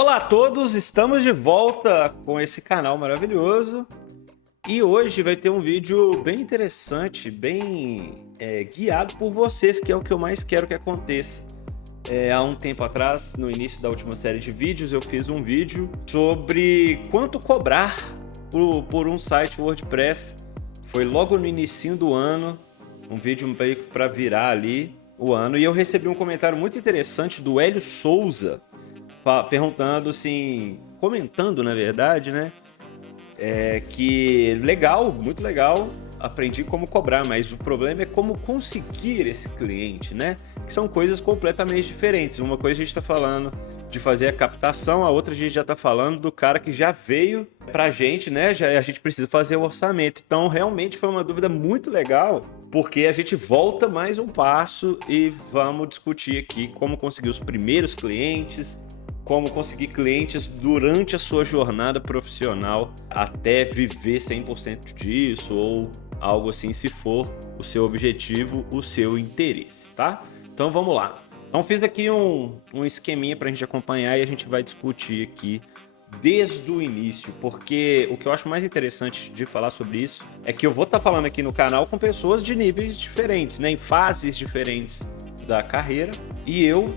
Olá a todos, estamos de volta com esse canal maravilhoso e hoje vai ter um vídeo bem interessante, bem guiado por vocês, que é o que eu mais quero que aconteça. Há um tempo atrás, no início da última série de vídeos, eu fiz um vídeo sobre quanto cobrar por um site WordPress. Foi logo no início do ano, um vídeo meio que para virar ali o ano, e eu recebi um comentário muito interessante do Hélio Souza, perguntando assim, comentando na verdade, né? Que legal, muito legal, aprendi como cobrar, mas o problema é como conseguir esse cliente, né? Que são coisas completamente diferentes. Uma coisa a gente está falando de fazer a captação, a outra a gente já está falando do cara que já veio pra gente, né? A gente precisa fazer o orçamento. Então realmente foi uma dúvida muito legal, porque a gente volta mais um passo e vamos discutir aqui como conseguir os primeiros clientes, como conseguir clientes durante a sua jornada profissional até viver 100% disso ou algo assim, se for o seu objetivo, o seu interesse, tá? Então vamos lá. Então fiz aqui um esqueminha para a gente acompanhar e a gente vai discutir aqui desde o início, porque o que eu acho mais interessante de falar sobre isso é que eu vou estar falando aqui no canal com pessoas de níveis diferentes, né, em fases diferentes da carreira, e eu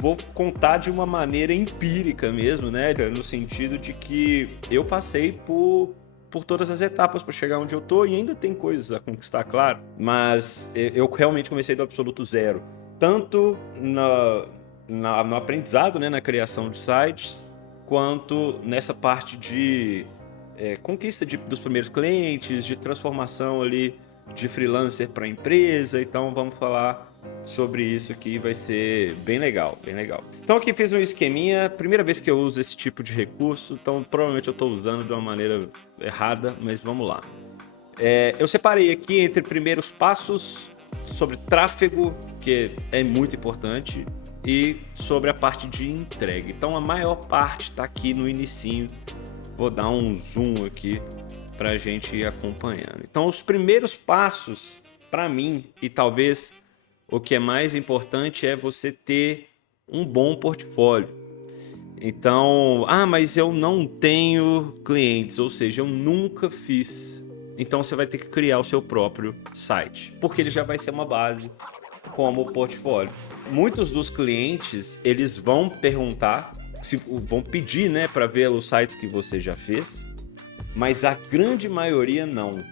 vou contar de uma maneira empírica mesmo, né? No sentido de que eu passei por todas as etapas para chegar onde eu tô e ainda tem coisas a conquistar, claro. Mas eu realmente comecei do absoluto zero. Tanto no aprendizado, né? Na criação de sites, quanto nessa parte de conquista dos primeiros clientes, de transformação ali de freelancer para empresa. Então vamos falar sobre isso aqui, vai ser bem legal, bem legal. Então aqui fiz um esqueminha, primeira vez que eu uso esse tipo de recurso, então provavelmente eu estou usando de uma maneira errada, mas vamos lá. Eu separei aqui entre primeiros passos sobre tráfego, que é muito importante, e sobre a parte de entrega. Então a maior parte está aqui no inicinho, vou dar um zoom aqui para a gente ir acompanhando. Então os primeiros passos, para mim, e talvez o que é mais importante, é você ter um bom portfólio. Então, mas eu não tenho clientes, ou seja, eu nunca fiz. Então você vai ter que criar o seu próprio site, porque ele já vai ser uma base como portfólio. Muitos dos clientes, eles vão perguntar, vão pedir, né, para ver os sites que você já fez, mas a grande maioria não.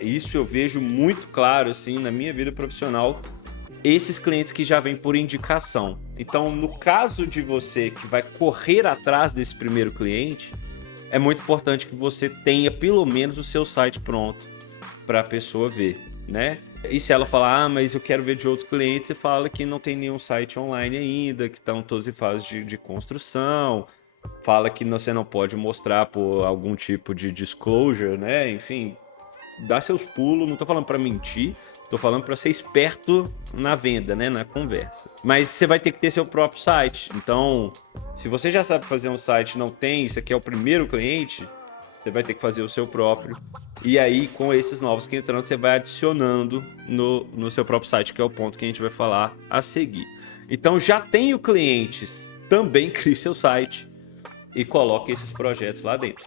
Isso eu vejo muito claro assim na minha vida profissional, esses clientes que já vêm por indicação. Então, no caso de você que vai correr atrás desse primeiro cliente, é muito importante que você tenha pelo menos o seu site pronto para a pessoa ver, né? E se ela falar, mas eu quero ver de outros clientes, você fala que não tem nenhum site online ainda, que estão todos em fase de construção, fala que você não pode mostrar por algum tipo de disclosure, né? Enfim, dá seus pulos, não tô falando para mentir, tô falando para ser esperto na venda, né, na conversa. Mas você vai ter que ter seu próprio site. Então, se você já sabe fazer um site e não tem, isso aqui é o primeiro cliente, você vai ter que fazer o seu próprio. E aí, com esses novos que entrando, você vai adicionando no seu próprio site, que é o ponto que a gente vai falar a seguir. Então, já tenho clientes, também crie seu site e coloque esses projetos lá dentro.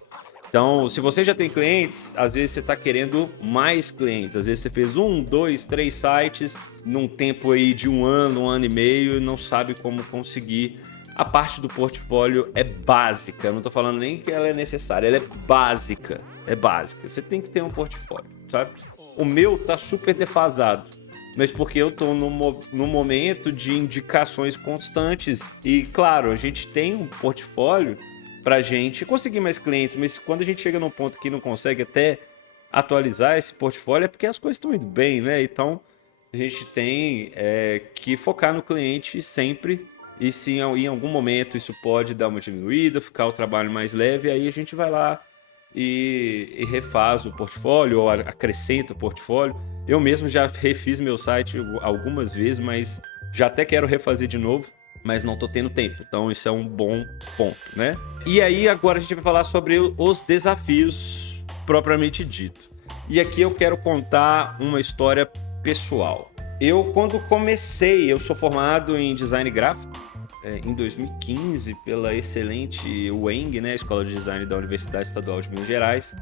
Então, se você já tem clientes, às vezes você está querendo mais clientes. Às vezes você fez 1, 2, 3 sites num tempo aí de um ano e meio e não sabe como conseguir. A parte do portfólio é básica. Eu não estou falando nem que ela é necessária, ela é básica. É básica. Você tem que ter um portfólio, sabe? O meu tá super defasado, mas porque eu estou num momento de indicações constantes. E, claro, a gente tem um portfólio pra gente conseguir mais clientes, mas quando a gente chega num ponto que não consegue até atualizar esse portfólio, é porque as coisas estão indo bem, né? Então a gente tem que focar no cliente sempre, e se em algum momento isso pode dar uma diminuída, ficar o trabalho mais leve, aí a gente vai lá e refaz o portfólio ou acrescenta o portfólio. Eu mesmo já refiz meu site algumas vezes, mas já até quero refazer de novo, mas não tô tendo tempo, então isso é um bom ponto, né? E aí agora a gente vai falar sobre os desafios propriamente dito. E aqui eu quero contar uma história pessoal. Eu, quando comecei, eu sou formado em design gráfico, em 2015 pela excelente UENG, né, Escola de Design da Universidade Estadual de Minas Gerais,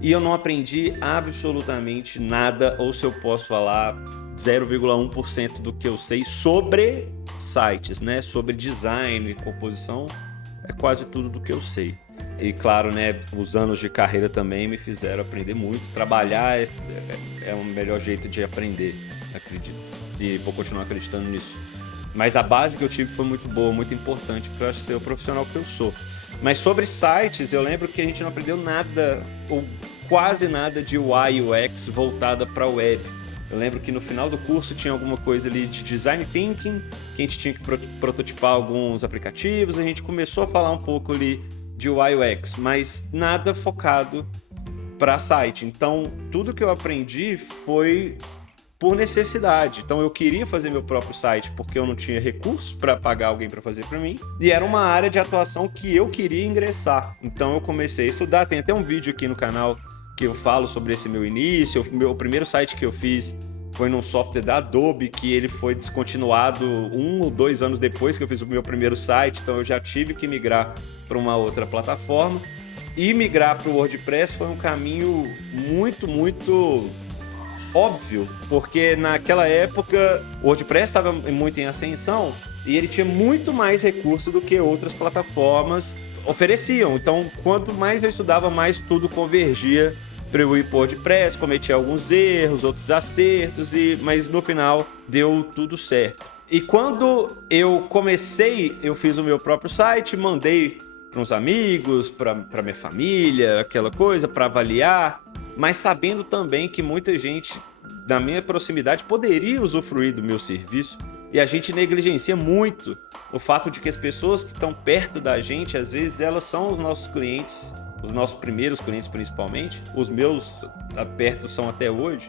e eu não aprendi absolutamente nada, ou se eu posso falar 0,1% do que eu sei sobre sites, né, sobre design, composição, é quase tudo do que eu sei. E claro, né, os anos de carreira também me fizeram aprender muito. Trabalhar é o melhor jeito de aprender, acredito. E vou continuar acreditando nisso. Mas a base que eu tive foi muito boa, muito importante para ser o profissional que eu sou. Mas sobre sites, eu lembro que a gente não aprendeu nada, ou quase nada, de UI UX voltada para a web. Eu lembro que no final do curso tinha alguma coisa ali de design thinking, que a gente tinha que prototipar alguns aplicativos, a gente começou a falar um pouco ali de UI UX, mas nada focado para site. Então, tudo que eu aprendi foi por necessidade. Então, eu queria fazer meu próprio site porque eu não tinha recurso para pagar alguém para fazer para mim, e era uma área de atuação que eu queria ingressar. Então, eu comecei a estudar. Tem até um vídeo aqui no canal que eu falo sobre esse meu início. O primeiro site que eu fiz foi num software da Adobe, que ele foi descontinuado 1 ou 2 anos depois que eu fiz o meu primeiro site, então eu já tive que migrar para uma outra plataforma. E migrar para o WordPress foi um caminho muito, muito óbvio, porque naquela época o WordPress estava muito em ascensão e ele tinha muito mais recurso do que outras plataformas ofereciam. Então, quanto mais eu estudava, mais tudo convergia para eu ir para o WordPress, cometi alguns erros, outros acertos, mas no final deu tudo certo. E quando eu comecei, eu fiz o meu próprio site, mandei para uns amigos, para minha família, aquela coisa, para avaliar, mas sabendo também que muita gente da minha proximidade poderia usufruir do meu serviço. E a gente negligencia muito o fato de que as pessoas que estão perto da gente, às vezes elas são os nossos clientes, os nossos primeiros clientes principalmente, os meus perto são até hoje,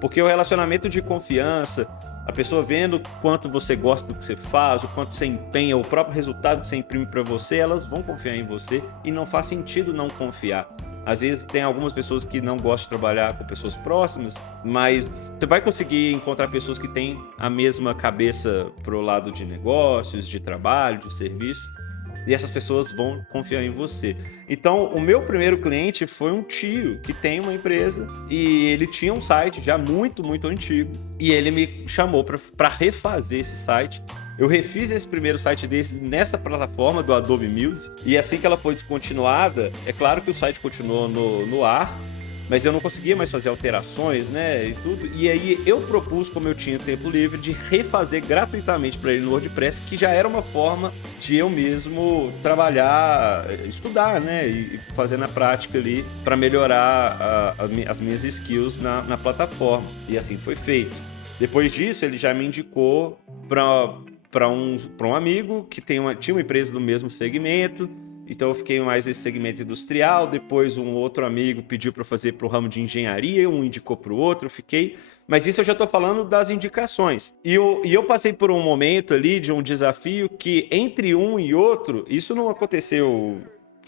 porque o relacionamento de confiança, a pessoa vendo o quanto você gosta do que você faz, o quanto você empenha, o próprio resultado que você imprime para você, elas vão confiar em você e não faz sentido não confiar. Às vezes tem algumas pessoas que não gostam de trabalhar com pessoas próximas, mas você vai conseguir encontrar pessoas que têm a mesma cabeça pro lado de negócios, de trabalho, de serviço, e essas pessoas vão confiar em você. Então, o meu primeiro cliente foi um tio que tem uma empresa e ele tinha um site já muito, muito antigo, e ele me chamou para refazer esse site. Eu refiz esse primeiro site dele nessa plataforma do Adobe Music, e assim que ela foi descontinuada, é claro que o site continuou no ar, mas eu não conseguia mais fazer alterações, né, e tudo. E aí eu propus, como eu tinha tempo livre, de refazer gratuitamente para ele no WordPress, que já era uma forma de eu mesmo trabalhar, estudar, né, e fazer na prática ali para melhorar as minhas skills na plataforma. E assim foi feito. Depois disso, ele já me indicou para um amigo que tinha uma empresa do mesmo segmento. Então eu fiquei mais nesse segmento industrial. Depois um outro amigo pediu para fazer para o ramo de engenharia, um indicou para o outro, eu fiquei. Mas isso eu já estou falando das indicações. E eu passei por um momento ali de um desafio que entre um e outro, isso não aconteceu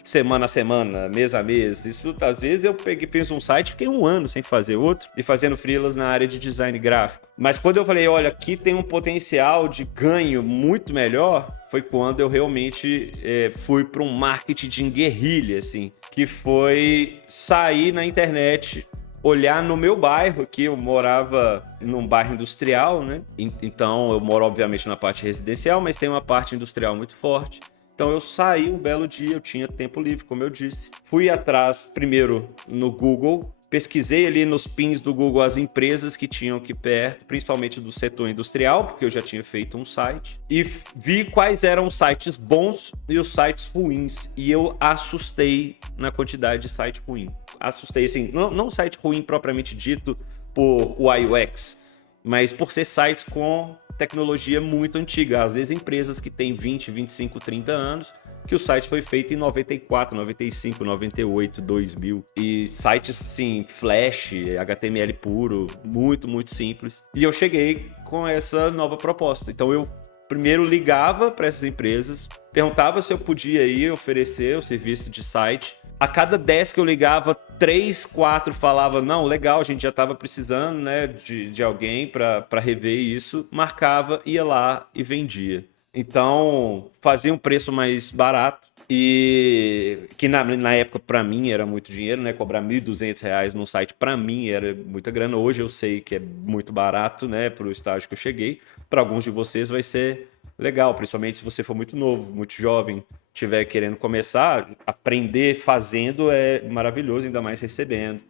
semana a semana, mês a mês. Isso, às vezes eu fiz um site, fiquei 1 ano sem fazer outro e fazendo freelas na área de design gráfico. Mas quando eu falei, olha, aqui tem um potencial de ganho muito melhor, foi quando eu realmente fui para um marketing guerrilha, assim, que foi sair na internet, olhar no meu bairro, aqui eu morava num bairro industrial, né? Então eu moro obviamente na parte residencial, mas tem uma parte industrial muito forte. Então eu saí um belo dia, eu tinha tempo livre, como eu disse. Fui atrás, primeiro, no Google, pesquisei ali nos pins do Google as empresas que tinham aqui perto, principalmente do setor industrial, porque eu já tinha feito um site, e vi quais eram os sites bons e os sites ruins. E eu assustei na quantidade de site ruim. Assustei, assim, não site ruim propriamente dito por UI UX, mas por ser sites com tecnologia muito antiga. Às vezes empresas que têm 20, 25, 30 anos, que o site foi feito em 94, 95, 98, 2000. E sites, assim, Flash, HTML puro, muito, muito simples. E eu cheguei com essa nova proposta. Então eu primeiro ligava para essas empresas, perguntava se eu podia ir oferecer o serviço de site. A cada 10 que eu ligava, 3, 4 falava, não, legal, a gente já estava precisando, né, de alguém para rever isso. Marcava, ia lá e vendia. Então, fazia um preço mais barato. E que na época, para mim, era muito dinheiro, né? Cobrar R$ 1.200 num site, para mim, era muita grana. Hoje eu sei que é muito barato, né? Para o estágio que eu cheguei. Para alguns de vocês vai ser legal, principalmente se você for muito novo, muito jovem, estiver querendo começar. Aprender fazendo é maravilhoso, ainda mais recebendo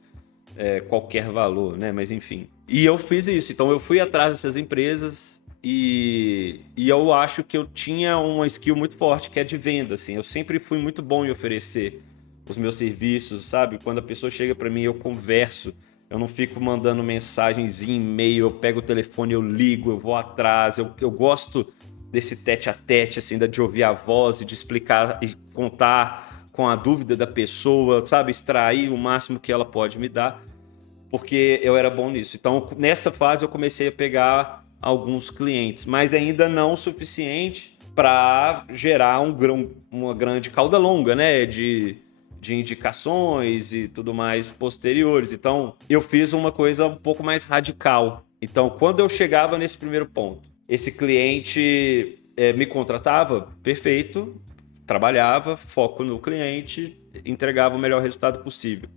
qualquer valor, né? Mas enfim. E eu fiz isso. Então eu fui atrás dessas empresas e eu acho que eu tinha uma skill muito forte, que é de venda, assim. Eu sempre fui muito bom em oferecer os meus serviços, sabe? Quando a pessoa chega para mim, eu converso. Eu não fico mandando mensagens em e-mail, eu pego o telefone, eu ligo, eu vou atrás. Eu gosto desse tete a tete, assim, de ouvir a voz e de explicar e contar com a dúvida da pessoa, sabe? Extrair o máximo que ela pode me dar, porque eu era bom nisso. Então, nessa fase, eu comecei a pegar alguns clientes, mas ainda não o suficiente para gerar uma grande cauda longa, né? De indicações e tudo mais posteriores. Então, eu fiz uma coisa um pouco mais radical. Então, quando eu chegava nesse primeiro ponto, esse cliente me contratava, perfeito, trabalhava, foco no cliente, entregava o melhor resultado possível.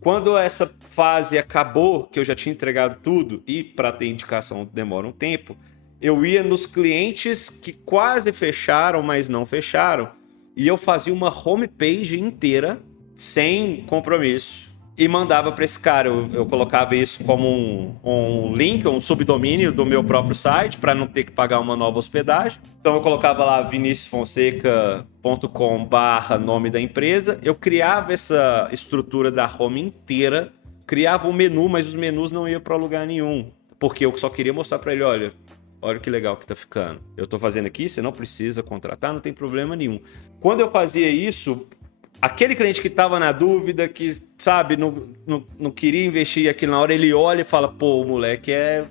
Quando essa fase acabou, que eu já tinha entregado tudo, e para ter indicação demora um tempo, eu ia nos clientes que quase fecharam, mas não fecharam, e eu fazia uma homepage inteira, sem compromisso, e mandava para esse cara. Eu colocava isso como um link, um subdomínio do meu próprio site, para não ter que pagar uma nova hospedagem. Então eu colocava lá viniciusfonseca.com/nome da empresa. Eu criava essa estrutura da home inteira, criava um menu, mas os menus não iam para lugar nenhum, porque eu só queria mostrar para ele, olha que legal que tá ficando. Eu tô fazendo aqui, você não precisa contratar, não tem problema nenhum. Quando eu fazia isso, aquele cliente que estava na dúvida, que, sabe, não queria investir aquilo na hora, ele olha e fala, pô, o moleque é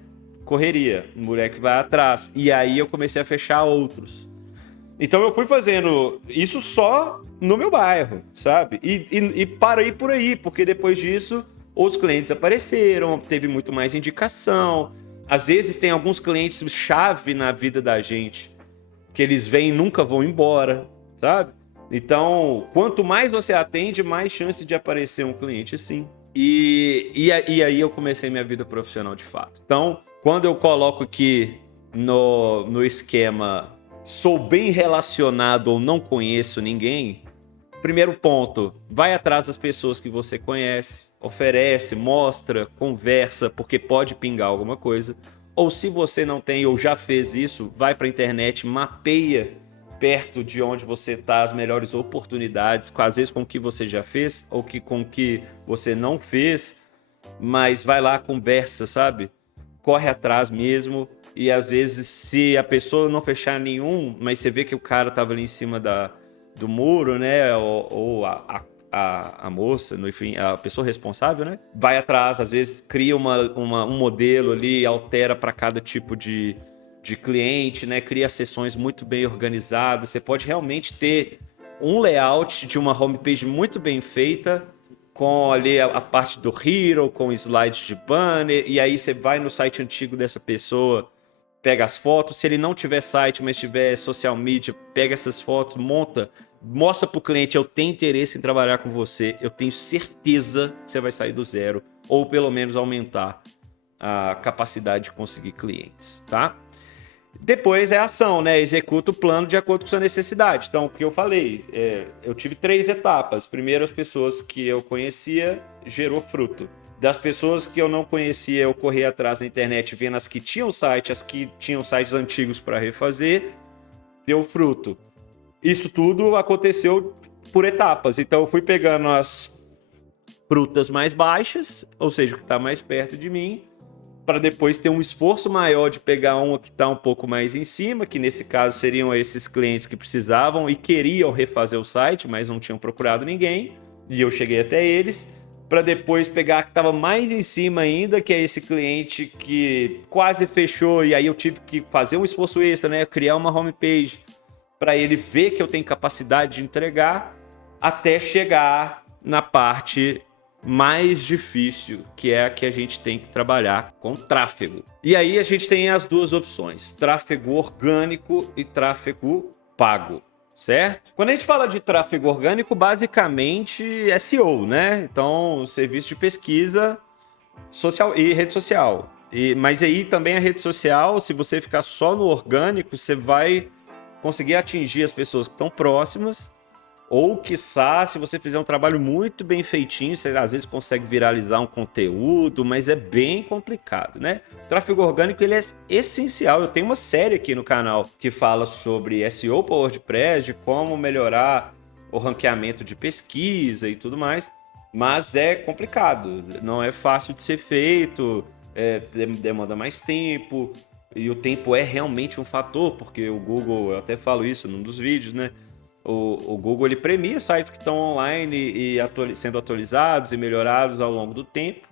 correria, o moleque vai atrás. E aí eu comecei a fechar outros. Então eu fui fazendo isso só no meu bairro, sabe? E parei por aí, porque depois disso, outros clientes apareceram, teve muito mais indicação. Às vezes tem alguns clientes chave na vida da gente, que eles vêm e nunca vão embora, sabe? Então, quanto mais você atende, mais chance de aparecer um cliente assim. E aí eu comecei minha vida profissional de fato. Então, quando eu coloco aqui no esquema sou bem relacionado ou não conheço ninguém, primeiro ponto, vai atrás das pessoas que você conhece, oferece, mostra, conversa, porque pode pingar alguma coisa. Ou se você não tem ou já fez isso, vai para a internet, mapeia perto de onde você está as melhores oportunidades, às vezes com o que você já fez ou com o que você não fez, mas vai lá, conversa, sabe? Corre atrás mesmo. E às vezes, se a pessoa não fechar nenhum, mas você vê que o cara estava ali em cima do muro, né? Ou a moça, enfim, a pessoa responsável, né? Vai atrás, às vezes cria um modelo ali, altera para cada tipo de cliente, né? Cria sessões muito bem organizadas. Você pode realmente ter um layout de uma homepage muito bem feita, com ali a parte do hero, com slides de banner, e aí você vai no site antigo dessa pessoa, pega as fotos. Se ele não tiver site, mas tiver social media, pega essas fotos, mostra para o cliente, eu tenho interesse em trabalhar com você, eu tenho certeza que você vai sair do zero, ou pelo menos aumentar a capacidade de conseguir clientes, tá? Depois é a ação, né? Executa o plano de acordo com sua necessidade. Então, o que eu falei, eu tive 3 etapas. Primeiro, as pessoas que eu conhecia, gerou fruto. Das pessoas que eu não conhecia, eu corri atrás na internet, vendo as que tinham site, as que tinham sites antigos para refazer, deu fruto. Isso tudo aconteceu por etapas. Então, eu fui pegando as frutas mais baixas, ou seja, o que está mais perto de mim, para depois ter um esforço maior de pegar uma que está um pouco mais em cima, que nesse caso seriam esses clientes que precisavam e queriam refazer o site, mas não tinham procurado ninguém, e eu cheguei até eles, para depois pegar a que estava mais em cima ainda, que é esse cliente que quase fechou, e aí eu tive que fazer um esforço extra, né? Criar uma homepage para ele ver que eu tenho capacidade de entregar, até chegar na parte mais difícil, que é a que a gente tem que trabalhar com tráfego. E aí a gente tem as duas opções, tráfego orgânico e tráfego pago, certo? Quando a gente fala de tráfego orgânico, basicamente SEO, né? Então, serviço de pesquisa social e rede social. Mas aí também a rede social, se você ficar só no orgânico, você vai conseguir atingir as pessoas que estão próximas, ou, quiçá, se você fizer um trabalho muito bem feitinho, você às vezes consegue viralizar um conteúdo, mas é bem complicado, né? O tráfego orgânico, ele é essencial. Eu tenho uma série aqui no canal que fala sobre SEO para WordPress, de como melhorar o ranqueamento de pesquisa e tudo mais, mas é complicado, não é fácil de ser feito, demanda mais tempo, e o tempo é realmente um fator, porque o Google, eu até falo isso num dos vídeos, né? O Google, ele premia sites que estão online e sendo atualizados e melhorados ao longo do tempo.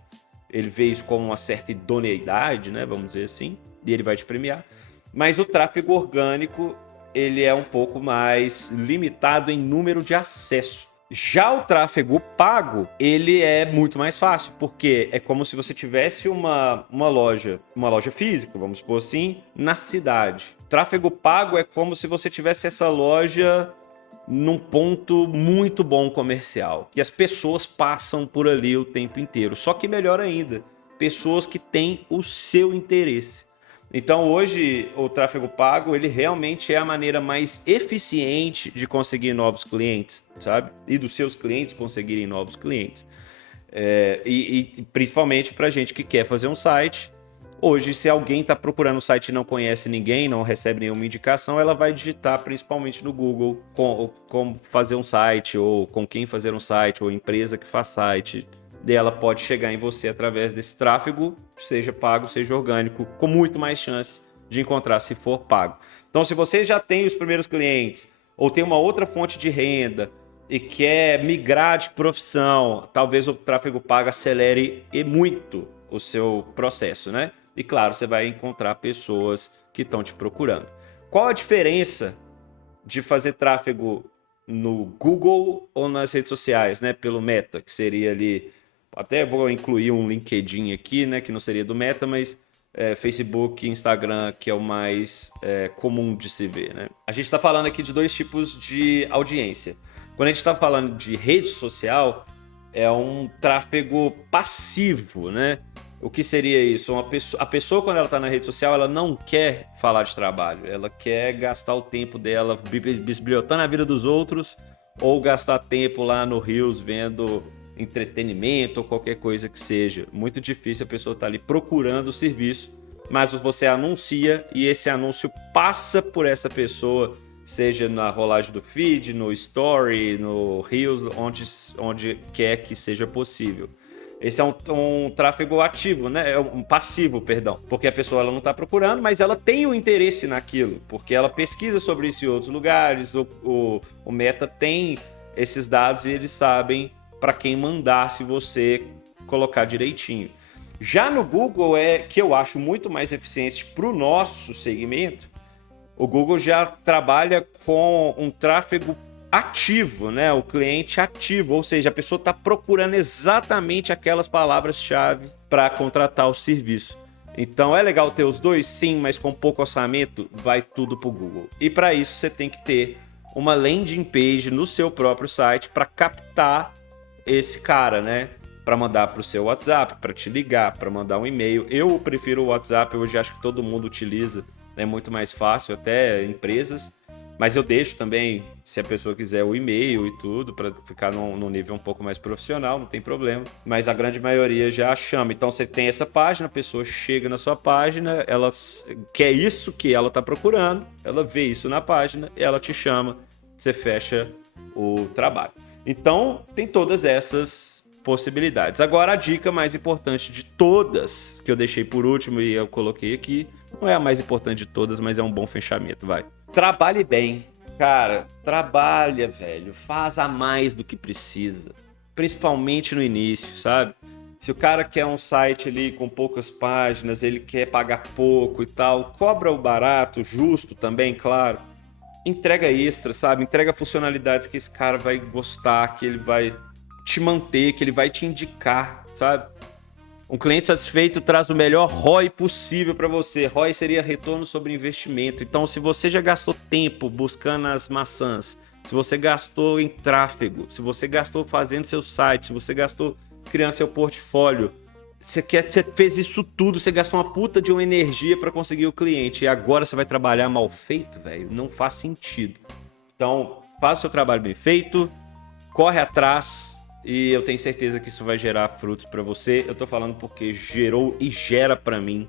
Ele vê isso como uma certa idoneidade, né? Vamos dizer assim, e ele vai te premiar. Mas o tráfego orgânico, ele é um pouco mais limitado em número de acesso. Já o tráfego pago, ele é muito mais fácil, porque é como se você tivesse uma loja física, vamos supor assim, na cidade. O tráfego pago é como se você tivesse essa loja num ponto muito bom comercial, que as pessoas passam por ali o tempo inteiro. Só que melhor ainda, pessoas que têm o seu interesse. Então hoje o tráfego pago, ele realmente é a maneira mais eficiente de conseguir novos clientes, sabe? E dos seus clientes conseguirem novos clientes. E principalmente para gente que quer fazer um site. Hoje, se alguém está procurando um site e não conhece ninguém, não recebe nenhuma indicação, ela vai digitar principalmente no Google como fazer um site, ou com quem fazer um site, ou empresa que faz site. Daí ela pode chegar em você através desse tráfego, seja pago, seja orgânico, com muito mais chance de encontrar se for pago. Então, se você já tem os primeiros clientes, ou tem uma outra fonte de renda e quer migrar de profissão, talvez o tráfego pago acelere e muito o seu processo, né? E claro, você vai encontrar pessoas que estão te procurando. Qual a diferença de fazer tráfego no Google ou nas redes sociais, né? Pelo Meta, que seria ali... Até vou incluir um LinkedIn aqui, né? Que não seria do Meta, mas Facebook e Instagram, que é o mais comum de se ver, né? A gente está falando aqui de dois tipos de audiência. Quando a gente está falando de rede social, é um tráfego passivo, né? O que seria isso? A pessoa, quando ela está na rede social, ela não quer falar de trabalho. Ela quer gastar o tempo dela bisbilhotando a vida dos outros, ou gastar tempo lá no Reels vendo entretenimento ou qualquer coisa que seja. Muito difícil a pessoa estar ali procurando o serviço, mas você anuncia e esse anúncio passa por essa pessoa, seja na rolagem do feed, no story, no Reels, onde quer que seja possível. Esse é um tráfego ativo, né? É um passivo, perdão. Porque a pessoa ela não está procurando, mas ela tem o interesse naquilo. Porque ela pesquisa sobre isso em outros lugares. O Meta tem esses dados e eles sabem para quem mandar se você colocar direitinho. Já no Google, que eu acho muito mais eficiente para o nosso segmento, o Google já trabalha com um tráfego ativo, né? O cliente ativo, ou seja, a pessoa está procurando exatamente aquelas palavras-chave para contratar o serviço. Então é legal ter os dois, sim, mas com pouco orçamento vai tudo para o Google. E para isso você tem que ter uma landing page no seu próprio site para captar esse cara, né? Para mandar para o seu WhatsApp, para te ligar, para mandar um e-mail. Eu prefiro o WhatsApp, hoje acho que todo mundo utiliza, é muito mais fácil, até empresas. Mas eu deixo também, se a pessoa quiser, o e-mail e tudo, para ficar num nível um pouco mais profissional, não tem problema. Mas a grande maioria já chama. Então você tem essa página, a pessoa chega na sua página, ela quer isso que ela está procurando, ela vê isso na página, ela te chama, você fecha o trabalho. Então tem todas essas possibilidades. Agora a dica mais importante de todas, que eu deixei por último e eu coloquei aqui, não é a mais importante de todas, mas é um bom fechamento, vai. Trabalhe bem. Cara, trabalha, velho. Faz a mais do que precisa. Principalmente no início, sabe? Se o cara quer um site ali com poucas páginas, ele quer pagar pouco e tal, cobra o barato, justo também, claro. Entrega extra, sabe? Entrega funcionalidades que esse cara vai gostar, que ele vai te manter, que ele vai te indicar, sabe? Um cliente satisfeito traz o melhor ROI possível para você. ROI seria retorno sobre investimento. Então, se você já gastou tempo buscando as maçãs, se você gastou em tráfego, se você gastou fazendo seu site, se você gastou criando seu portfólio, você fez isso tudo, você gastou uma puta de uma energia para conseguir o cliente e agora você vai trabalhar mal feito, velho? Não faz sentido. Então, faça o seu trabalho bem feito, corre atrás e eu tenho certeza que isso vai gerar frutos para você. Eu tô falando porque gerou e gera para mim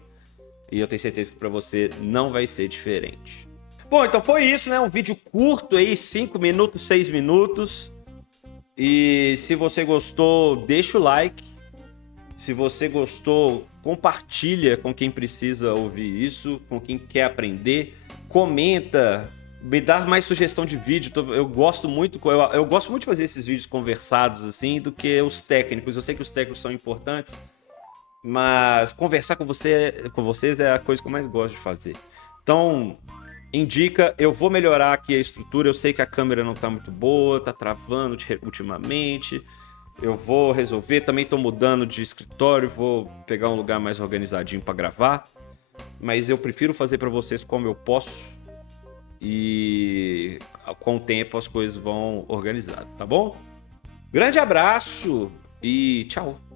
e eu tenho certeza que para você não vai ser diferente. Bom, então foi isso, né? Um vídeo curto aí, 5 minutos, 6 minutos. E se você gostou, deixa o like. Se você gostou, compartilha com quem precisa ouvir isso, com quem quer aprender. Comenta, me dá mais sugestão de vídeo. Eu gosto muito de fazer esses vídeos conversados assim do que os técnicos. Eu sei que os técnicos são importantes, mas conversar com vocês é a coisa que eu mais gosto de fazer. Então, indica, eu vou melhorar aqui a estrutura. Eu sei que a câmera não tá muito boa, tá travando ultimamente. Eu vou resolver, também tô mudando de escritório, vou pegar um lugar mais organizadinho para gravar. Mas eu prefiro fazer para vocês como eu posso. E com o tempo as coisas vão organizar, tá bom? Grande abraço e tchau!